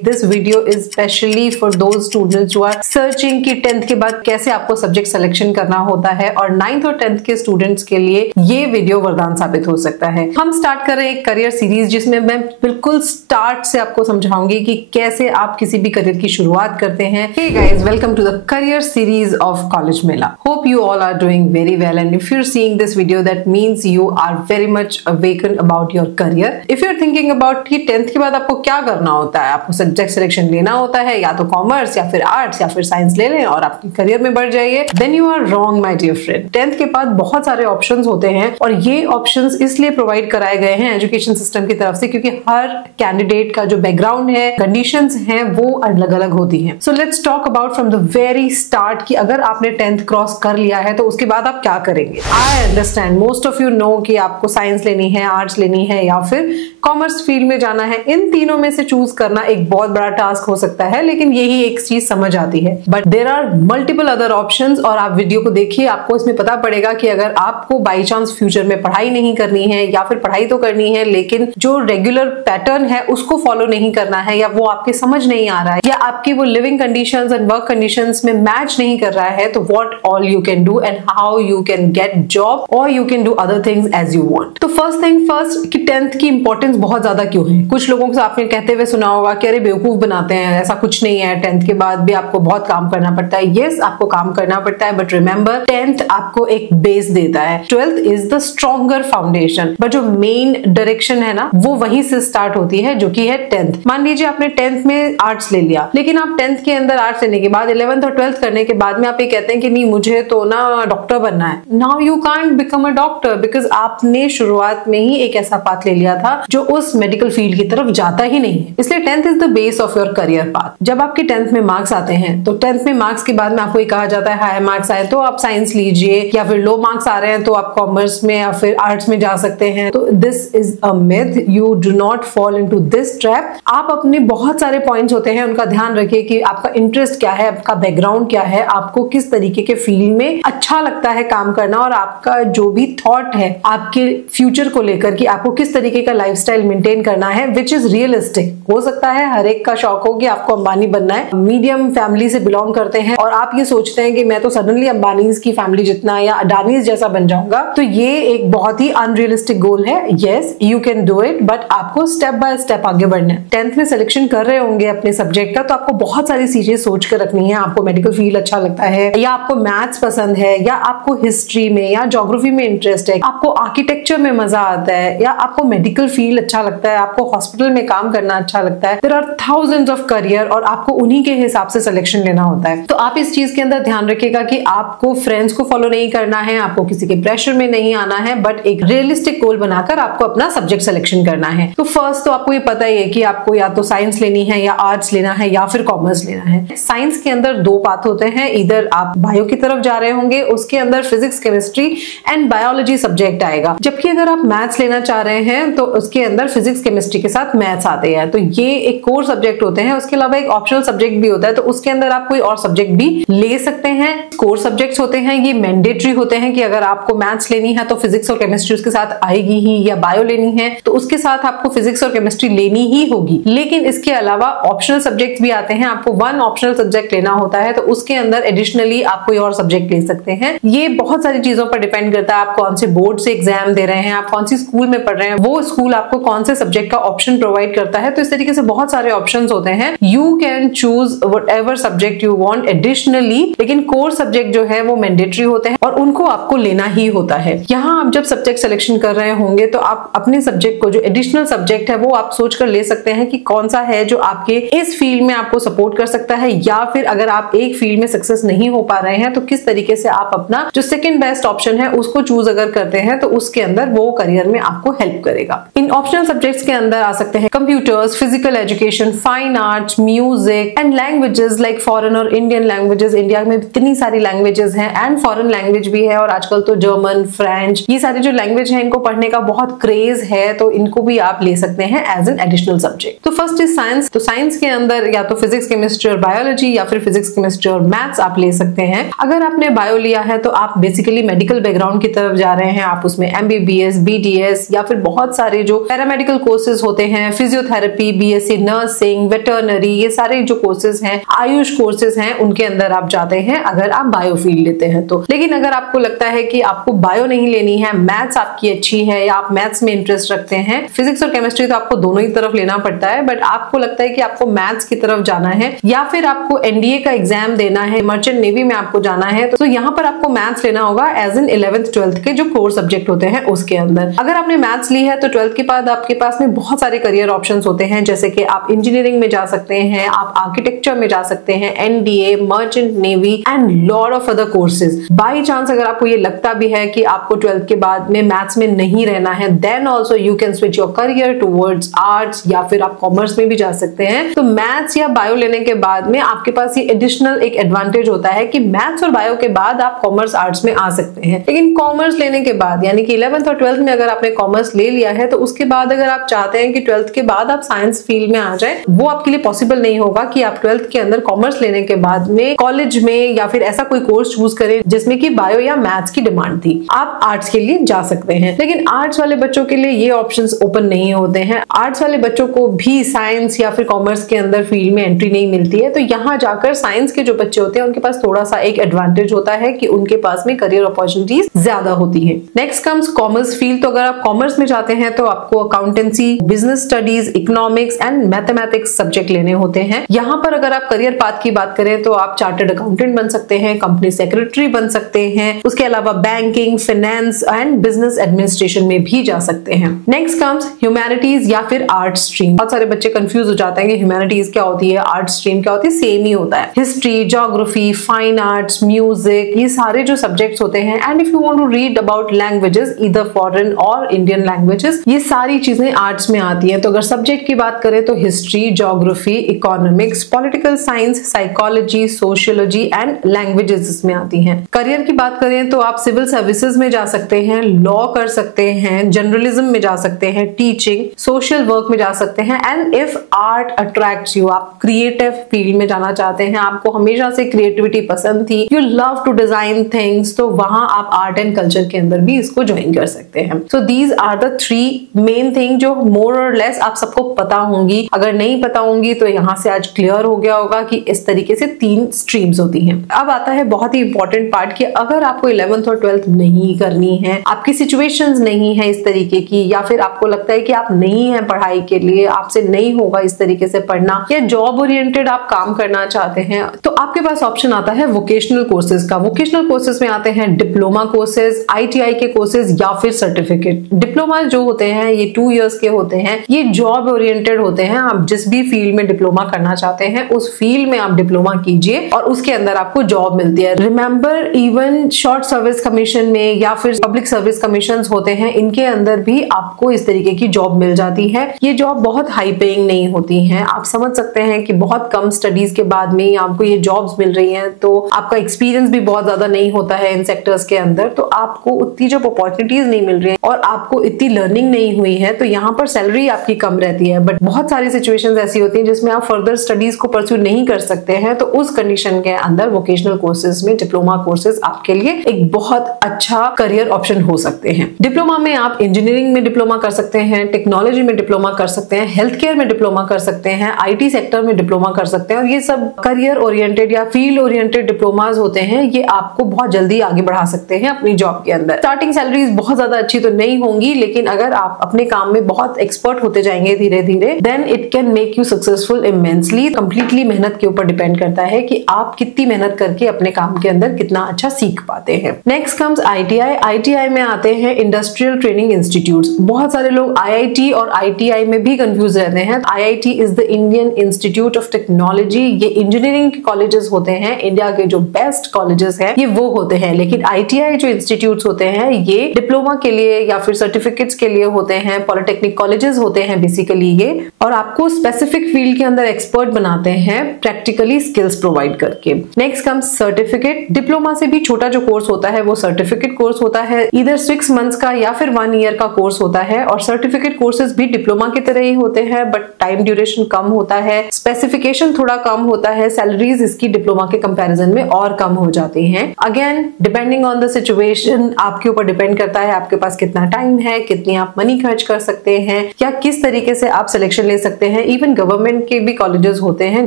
This video is specially for those students who are searching कि 10th के बाद कैसे आपको सब्जेक्ट सिलेक्शन करना होता है और 9th और 10th के स्टूडेंट्स के लिए ये वीडियो वरदान साबित हो सकता है। हम स्टार्ट कर रहे हैं एक करियर सीरीज जिसमें मैं बिल्कुल स्टार्ट से आपको समझाऊंगी कि कैसे आप किसी भी करियर की शुरुआत करते हैं। Hey guys, welcome to the career series of College Mela. Hope you all are doing very well, and if you're seeing this video, that means you are very much awakened about your career. If you're thinking about कि 10th के बाद आपको क्या करना होता है, आपको subject selection लेना होता है, या तो कॉमर्स या फिर आर्ट्स या फिर साइंस ले लें और आपके करियर में बढ़ जाइए, then you are wrong my dear friend. 10th के बाद बहुत सारे ऑप्शंस होते हैं और ये ऑप्शंस इसलिए प्रोवाइड कराए गए हैं एजुकेशन सिस्टम की तरफ से क्योंकि हर कैंडिडेट का जो बैकग्राउंड है, कंडीशंस हैं, वो अलग अलग होती हैं। So let's talk about from the very start कि अगर आपने 10th क्रॉस कर लिया है तो उसके बाद आप क्या करेंगे। I understand most of you know कि आपको साइंस लेनी है, आर्ट्स लेनी है या फिर कॉमर्स फील्ड में जाना है। इन तीनों में से चूज करना एक बहुत बड़ा टास्क हो सकता है, लेकिन यही एक चीज समझ आती है। But there are multiple other options और आप वीडियो को देखिए, आपको इसमें पता पड़ेगा कि अगर आपको बाई चांस फ्यूचर में पढ़ाई नहीं करनी है या फिर पढ़ाई तो करनी है लेकिन जो रेगुलर पैटर्न है उसको फॉलो नहीं करना है, या वो आपके समझ नहीं आ रहा है, या आपकी वो living conditions and work conditions में मैच नहीं कर रहा है, तो what all you can do and how you can get job और you can do other things as you want. तो फर्स्ट थिंग फर्स्ट कि 10th की इंपॉर्टेंस बहुत ज्यादा क्यों है। कुछ लोगों को आपने कहते हुए सुना होगा कि अरे बेवकूफ बनाते हैं, ऐसा कुछ नहीं है, 10th के बाद भी आपको बहुत काम करना पड़ता है। यस, आपको काम करना पड़ता है, बट रिमेंबर 10th आपको एक बेस देता है। 12th is the stronger foundation, but जो मेन डायरेक्शन है ना वो वहीं से स्टार्ट होती है जो कि है 10th। मान लीजिए आपने 10th में आर्ट्स ले लिया, लेकिन आप 10th के अंदर आर्ट्स लेने के बाद 11th और 12th करने के बाद में आप ये कहते हैं कि नहीं मुझे तो ना डॉक्टर बनना है। Now you can't become a doctor because आपने शुरुआत में ही एक ऐसा पाथ ले लिया था जो उस मेडिकल फील्ड की तरफ जाता ही नहीं है। इसलिए 10th is the base of your career path. जब आपके 10th में मार्क्स आते हैं तो 10th में मार्क्स के बाद में आपको ये कहा जाता है हाई मार्क्स आए तो आप साइंस लीजिए, या फिर लो मार्क्स आ रहे हैं तो आप कॉमर्स में या फिर आर्ट्स में जा सकते हैं। तो this is a myth, you do not fall into this trap. आप अपने बहुत सारे पॉइंट्स होते हैं उनका ध्यान रखिए कि आपका इंटरेस्ट क्या है, आपका बैकग्राउंड क्या है, आपको किस तरीके के फील्ड में अच्छा लगता है काम करना, और आपका जो भी थॉट है आपके फ्यूचर को लेकर कि आपको किस तरीके का लाइफस्टाइल मेंटेन करना है विच इज रियलिस्टिक। हो सकता है हर एक का शौक हो कि आपको अंबानी बनना है, मीडियम फैमिली से बिलोंग करते हैं और आप ये सोचते हैं कि मैं तो सडनली अंबानीज की फैमिली जितना या अडानीज जैसा बन जाऊंगा, तो ये एक बहुत ही अनरियलिस्टिक गोल है। Yes, you can do it, but आपको स्टेप बाय स्टेप आगे बढ़ना है। 10th में सिलेक्शन कर रहे होंगे अपने सब्जेक्ट का तो आपको बहुत सारी चीजें सोच कर रखनी है। आपको मेडिकल फील्ड अच्छा लगता है, या आपको मैथ्स पसंद है, या आपको हिस्ट्री में या ज्योग्राफी में इंटरेस्ट है, आपको आर्किटेक्चर में मजा आता है, या आपको मेडिकल फील्ड अच्छा लगता है, आपको हॉस्पिटल में काम करना अच्छा लगता है। There are thousands of career और आपको उन्हीं के हिसाब से सिलेक्शन लेना होता है। तो आप इस चीज के अंदर ध्यान रखिएगा कि आपको फ्रेंड्स को फॉलो नहीं करना है, आपको किसी के प्रेशर में नहीं आना है, बट एक रियलिस्टिक गोल बनाकर आपको अपना सब्जेक्ट सिलेक्शन करना है। तो फर्स्ट तो आपको ये पता ही है कि आपको या तो साइंस लेनी है, या आर्ट्स लेना है, या फिर कॉमर्स लेना है। साइंस के अंदर दो पाथ होते हैं, इधर आप बायो की तरफ जा रहे होंगे, उसके अंदर physics, chemistry and biology subject आएगा, जबकि अगर आप मैथ्स लेना चाह रहे हैं तो उसके अंदर फिजिक्स, केमिस्ट्री के साथ मैथ्स आते हैं। तो ये एक कोर सब्जेक्ट होते हैं। उसके अलावा एक ऑप्शनल सब्जेक्ट भी होता है, तो उसके अंदर आप कोई और सब्जेक्ट भी ले सकते हैं। कोर सब्जेक्ट्स होते हैं, ये मैंडेटरी होते हैं कि अगर आपको मैथ्स लेनी है तो फिजिक्स और केमिस्ट्री उसके साथ आएगी ही, या बायो लेनी है तो उसके साथ आपको फिजिक्स और केमिस्ट्री लेनी ही होगी। लेकिन इसके अलावा ऑप्शनल सब्जेक्ट्स भी आते हैं। आपको वन ऑप्शनल सब्जेक्ट लेना होता है तो उसके अंदर एडिशनली आप कोई और सब्जेक्ट ले सकते हैं। ये बहुत सारी चीजों पर डिपेंड करता है, आप कौन से बोर्ड से एग्जाम दे रहे हैं, आप कौन सी स्कूल में पढ़ रहे हैं, वो स्कूल आपको कौन से सब्जेक्ट का ऑप्शन प्रोवाइड करता है। तो इस तरीके से बहुत सारे ऑप्शंस होते हैं। You can choose whatever subject you want additionally, लेकिन कोर सब्जेक्ट जो है वो मैंडेटरी होते हैं और उनको आपको लेना ही होता है। यहाँ आप जब सब्जेक्ट सिलेक्शन कर रहे होंगे तो आप अपने सब्जेक्ट को, जो एडिशनल सब्जेक्ट है, वो आप सोच कर ले सकते हैं कि कौन सा है जो आपके इस फील्ड में आपको सपोर्ट कर सकता है, या फिर अगर आप एक फील्ड में सक्सेस नहीं हो पा रहे हैं तो किस तरीके से आप अपना जो सेकंड बेस्ट ऑप्शन है उसको चूज अगर करते हैं तो उसके अंदर वो करियर में आपको हेल्प करेगा। इन ऑप्शनल सब्जेक्ट्स के अंदर आ सकते हैं computers, physical education, fine arts, music and languages like foreign और इंडियन लैंग्वेजेस। इंडिया में इतनी सारी लैंग्वेजेस हैं एंड फॉरेन लैंग्वेज भी है, और आजकल तो जर्मन, फ्रेंच, ये सारी जो लैंग्वेज है इनको पढ़ने का बहुत क्रेज है, तो इनको भी आप ले सकते हैं एज एन एडिशनल सब्जेक्ट। तो फर्स्ट इज साइंस। तो साइंस के अंदर या तो फिजिक्स, केमिस्ट्री और बायोलॉजी, या फिर फिजिक्स, केमिस्ट्री और मैथ्स आप ले सकते हैं। अगर आपने बायो लिया है तो आप बेसिकली मेडिकल बैकग्राउंड की तरफ जा रहे हैं, आप उसमें MBBS, BDS या फिर बहुत सारे जो पैरामेडिकल कोर्सेज होते हैं, physiotherapy, BSc nurse nursing, veterinary, ये सारे जो कोर्सेज हैं, आयुष कोर्सेज हैं, उनके अंदर आप जाते हैं अगर आप बायो फील्ड लेते हैं तो। लेकिन अगर आपको लगता है कि आपको बायो नहीं लेनी है, मैथ्स आपकी अच्छी है या आप मैथ्स में इंटरेस्ट रखते हैं, फिजिक्स और केमिस्ट्री तो आपको दोनों ही तरफ लेना पड़ता है, बट आपको लगता है कि आपको मैथ्स की तरफ जाना है या फिर आपको एनडीए का एग्जाम देना है, मर्चेंट नेवी में आपको जाना है, तो यहाँ पर आपको मैथ्स लेना होगा एज इन 11th 12th के जो कोर सब्जेक्ट होते हैं उसके अंदर। अगर आपने मैथ्स ली है तो 12th के बाद आपके पास में बहुत सारे करियर ऑप्शंस होते हैं, जैसे कि आप इंजीनियरिंग में जा सकते हैं, आप आर्किटेक्चर में जा सकते हैं, NDA, merchant navy and lot of other courses. By chance अगर आपको ये लगता भी है कि आपको 12th के बाद में मैथ्स में नहीं रहना है, then also you can switch your career towards arts या फिर आप कॉमर्स में भी जा सकते हैं। तो मैथ्स या बायो लेने के बाद में आपके पास ये एडिशनल एक एडवांटेज होता है कि मैथ्स और बायो के बाद आप कॉमर्स आर्ट्स में आ सकते हैं। लेकिन कॉमर्स लेने के बाद यानी कि 11th और 12th में अगर आपने कॉमर्स ले लिया है तो उसके बाद अगर आप चाहते हैं कि 12th के बाद आप साइंस फील्ड में आ जाए, वो आपके लिए पॉसिबल नहीं होगा कि आप 12th के अंदर कॉमर्स लेने के बाद में कॉलेज में या फिर ऐसा कोई कोर्स चूज करें जिसमें कि बायो या मैथ्स की डिमांड थी। आप आर्ट्स के लिए जा सकते हैं, लेकिन आर्ट्स वाले बच्चों के लिए ये ऑप्शंस ओपन नहीं होते हैं। आर्ट्स वाले बच्चों को भी साइंस या फिर कॉमर्स के अंदर फील्ड में एंट्री नहीं मिलती है, तो यहाँ जाकर साइंस के जो बच्चे होते हैं उनके पास थोड़ा सा एक एडवांटेज होता है कि उनके पास में करियर अपॉर्चुनिटीज ज्यादा होती है। Next comes commerce field. तो अगर आप कॉमर्स में जाते हैं तो आपको accountancy, business studies, economics and mathematics subject लेने होते हैं। यहाँ पर अगर आप करियर पाथ की बात करें तो आप चार्टर्ड अकाउंटेंट बन सकते हैं, कंपनी सेक्रेटरी बन सकते हैं, उसके अलावा banking, finance and business administration में भी जा सकते हैं। नेक्स्ट कम्स ह्यूमैनिटीज या फिर आर्ट स्ट्रीम। बहुत सारे बच्चे कंफ्यूज हो जाते हैं कि ह्यूमैनिटीज क्या होती है, आर्ट स्ट्रीम क्या होती है, सेम ही होता है। History, geography, fine arts, music, ये सारे जो सब्जेक्ट्स होते हैं, and if you want to read about languages, either foreign और इंडियन लैंग्वेजेस, ये सारी चीजें आर्ट्स में आती हैं। तो अगर सब्जेक्ट की बात करें तो history, geography, economics, political science, psychology, sociology and languages इसमें आती हैं। करियर की बात करें तो आप सिविल सर्विसेज में जा सकते हैं, लॉ कर सकते हैं, जर्नलिज्म में जा सकते हैं, टीचिंग, सोशल वर्क में जा सकते हैं, and if art attracts you, आप क्रिएटिव फील्ड में जाना चाहते हैं, आपको हमेशा से क्रिएटिविटी पसंद थी, you love to design things, तो वहां आप आर्ट एंड कल्चर के अंदर भी इसको ज्वाइन कर सकते हैं। So these are the 3 main thing जो मोर और लेस आप सबको पता होंगी। अगर नहीं पता होंगी तो यहाँ से आज क्लियर हो गया होगा कि इस तरीके से 3 स्ट्रीम्स होती हैं। अब आता है बहुत ही इंपॉर्टेंट पार्ट कि अगर आपको 11th और 12th नहीं करनी है, आपकी सिचुएशंस नहीं है इस तरीके की, या फिर आपको लगता है कि आप नहीं है पढ़ाई के लिए, आपसे नहीं होगा इस तरीके से पढ़ना, या जॉब ओरिएंटेड आप काम करना चाहते हैं, तो आपके पास ऑप्शन आता है वोकेशनल कोर्सेज का। वोकेशनल कोर्सेज में आते हैं डिप्लोमा कोर्सेज, ITI के कोर्सेज या फिर सर्टिफिकेट। डिप्लोमा जो होते हैं ये 2 इयर्स के होते हैं, ये जॉब ओरिएंटेड होते हैं। आप जिस भी फील्ड में डिप्लोमा करना चाहते हैं उस फील्ड में आप डिप्लोमा कीजिए और उसके अंदर आपको जॉब मिलती है। Remember even short service commission में या फिर पब्लिक सर्विस कमीशन होते हैं, इनके अंदर भी आपको इस तरीके की जॉब मिल जाती है। ये जॉब बहुत हाई पेइंग नहीं होती है। आप समझ सकते हैं कि बहुत कम स्टडीज के बाद में आपको ये जॉब्स मिल रही हैं, तो आपका एक्सपीरियंस भी बहुत ज्यादा नहीं होता है इन सेक्टर्स के अंदर, तो आपको उतनी जॉब अपॉर्चुनिटीज नहीं मिल रही है और आपको इतनी लर्निंग नहीं हुई है, तो यहाँ पर सैलरी आपकी कम रहती है। बट बहुत सारी सिचुएशंस ऐसी होती हैं जिसमें आप फर्दर स्टडीज को परस्यू नहीं कर सकते हैं, तो उस कंडीशन के अंदर वोकेशनल कोर्सेज में डिप्लोमा कोर्सेज आपके लिए एक बहुत अच्छा करियर ऑप्शन हो सकते हैं। डिप्लोमा में आप इंजीनियरिंग में डिप्लोमा कर सकते हैं, टेक्नोलॉजी में डिप्लोमा कर सकते हैं, हेल्थ केयर में डिप्लोमा कर सकते हैं, IT सेक्टर में डिप्लोमा कर सकते हैं, और ये सब करियर ओरिएंटेड या फील्ड ओरिएंटेड डिप्लोमाज होते हैं। ये आपको बहुत जल्दी आगे बढ़ा सकते हैं अपनी जॉब के अंदर। स्टार्टिंग सैलरीज बहुत ज्यादा अच्छी तो नहीं होंगी, लेकिन अगर आप अपने काम में बहुत एक्सपर्ट होते जाएंगे धीरे धीरे, then it can make you successful immensely. Completely मेहनत के ऊपर डिपेंड करता है कि आप कितनी मेहनत करके अपने काम के अंदर कितना अच्छा सीख पाते हैं। Next comes ITI। ITI में आते हैं इंडस्ट्रियल ट्रेनिंग इंस्टीट्यूट। बहुत सारे लोग IIT और ITI में भी कंफ्यूज रहते हैं। IIT is the Indian institute of technology. ये इंजीनियरिंग के कॉलेजेस होते हैं, इंडिया के जो बेस्ट कॉलेजेस हैं ये वो होते हैं। लेकिन ITI जो इंस्टीट्यूट्स होते हैं ये डिप्लोमा के लिए या फिर सर्टिफिकेट्स के लिए होते हैं, पॉलिटेक्निक कॉलेजेस होते हैं बेसिकली ये, और आपको स्पेसिफिक फील्ड के अंदर एक्सपर्ट बनाते हैं प्रैक्टिकली स्किल्स प्रोवाइड करके। Next comes certificate. डिप्लोमा से भी छोटा जो कोर्स होता है वो सर्टिफिकेट कोर्स होता है, इधर 6 मंथ्स का या फिर 1 ईयर का कोर्स होता है। और सर्टिफिकेट कोर्सेज भी डिप्लोमा की तरह ही होते हैं, बट टाइम ड्यूरेशन कम होता है, स्पेसिफिकेशन थोड़ा कम होता है, सैलरीज इसकी डिप्लोमा के कंपैरिजन में और कम हो जाती हैं। Again depending on the situation, आपके ऊपर डिपेंड करता है आपके पास कितना टाइम है, कितनी आप मनी खर्च कर सकते हैं, या किस तरीके से आप सिलेक्शन ले सकते हैं, इवन गवर्नमेंट के भी कॉलेजेस होते हैं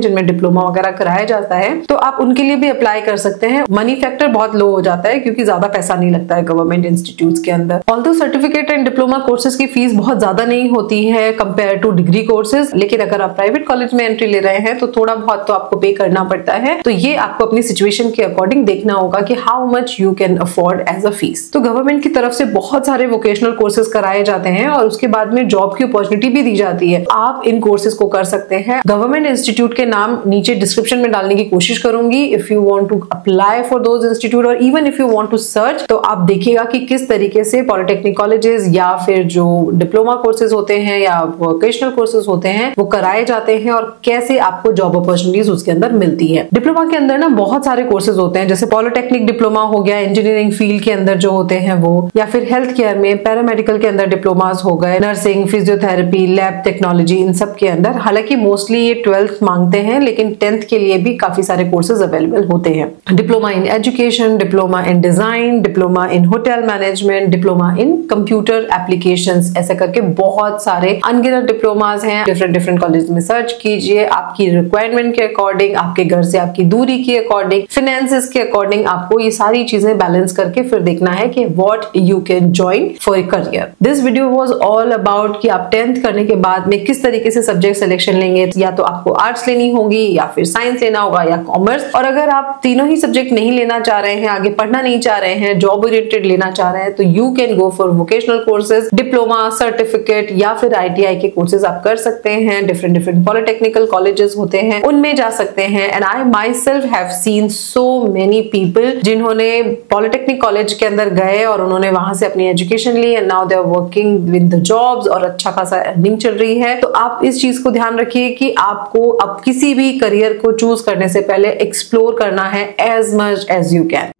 जिनमें डिप्लोमा वगैरह कराया जाता है, तो आप उनके लिए भी अप्लाई कर सकते हैं। मनी फैक्टर बहुत लो हो जाता है क्योंकि ज्यादा पैसा नहीं लगता है गवर्नमेंट इंस्टीट्यूट्स के अंदर। Although certificate and diploma courses की फीस बहुत ज्यादा नहीं होती है कंपेयर टू डिग्री कोर्सेज, लेकिन अगर आप प्राइवेट कॉलेज में एंट्री ले रहे हैं तो थोड़ा बहुत तो आपको पे करना पड़ता है। तो ये आपको अपनी सिचुएशन के अकॉर्डिंग देखना होगा कि how much you can afford as a fees. तो गवर्नमेंट की तरफ से बहुत सारे वोकेशनल कोर्सेज कराए जाते हैं और उसके बाद में जॉब की अपॉर्चुनिटी भी दी जाती है। आप इन कोर्सेज को कर सकते हैं। गवर्नमेंट इंस्टीट्यूट के नाम नीचे डिस्क्रिप्शन में डालने की कोशिश करूंगी if you want to apply for those institute, और even if you want to search, तो आप देखिएगा कि किस तरीके से पॉलिटेक्निक कॉलेजेस या फिर जो डिप्लोमा कोर्सेज होते हैं या वोकेशनल कोर्सेज होते हैं वो कराए जाते हैं और कैसे आपको जॉब अपॉर्चुनिटीज उसके अंदर मिलती है। डिप्लोमा के अंदर ना बहुत सारे कोर्सेज होते हैं, जैसे पॉलिटेक्निक डिप्लोमा हो गया, इंजीनियरिंग फील्ड के अंदर जो होते हैं वो, या फिर हेल्थ केयर में पैरामेडिकल के अंदर डिप्लोमास हो गए, नर्सिंग, फिजियोथेरेपी, लैब टेक्नोलॉजी, इन सब के अंदर। हालांकि मोस्टली ये 12th मांगते हैं, लेकिन 10th के लिए भी काफी सारे कोर्सेज अवेलेबल होते हैं। Diploma in education, diploma in design, diploma in hotel management, diploma in computer applications, ऐसे करके बहुत सारे अनगिनत डिप्लोमास हैं। डिफरेंट कॉलेज में सर्च कीजिए, आपकी रिक्वायरमेंट के अकॉर्डिंग, आपके घर से आपकी दूरी के अकॉर्डिंग, फाइनेंसेस के अकॉर्डिंग आपको ये सारी चीजें बैलेंस करके फिर देखना है कि what you can join for career. This video was all about कि आप 10th करने के बाद में किस तरीके से सब्जेक्ट सिलेक्शन लेंगे, या तो आपको आर्ट्स लेनी होगी या फिर साइंस लेना होगा या कॉमर्स। और अगर आप तीनों ही सब्जेक्ट नहीं लेना चाह रहे हैं, आगे पढ़ना नहीं चाह रहे हैं, जॉब ओरिएंटेड लेना चाह रहे हैं, तो you can go for vocational courses, diploma, certificate या फिर ITI के कोर्सेज आप कर सकते हैं। डिफरेंट पॉलिटेक्निकल कॉलेजेस होते हैं, उनमें जा सकते हैं। And I myself have seen so many people जिन्होंने पॉलिटेक्निक कॉलेज के अंदर गए और उन्होंने वहां से अपनी एजुकेशन ली and now they are working with the jobs और अच्छा खासा अर्निंग चल रही है। तो आप इस चीज को ध्यान रखिए कि आपको अब किसी भी करियर को चूज करने से पहले एक्सप्लोर करना है as much as you can.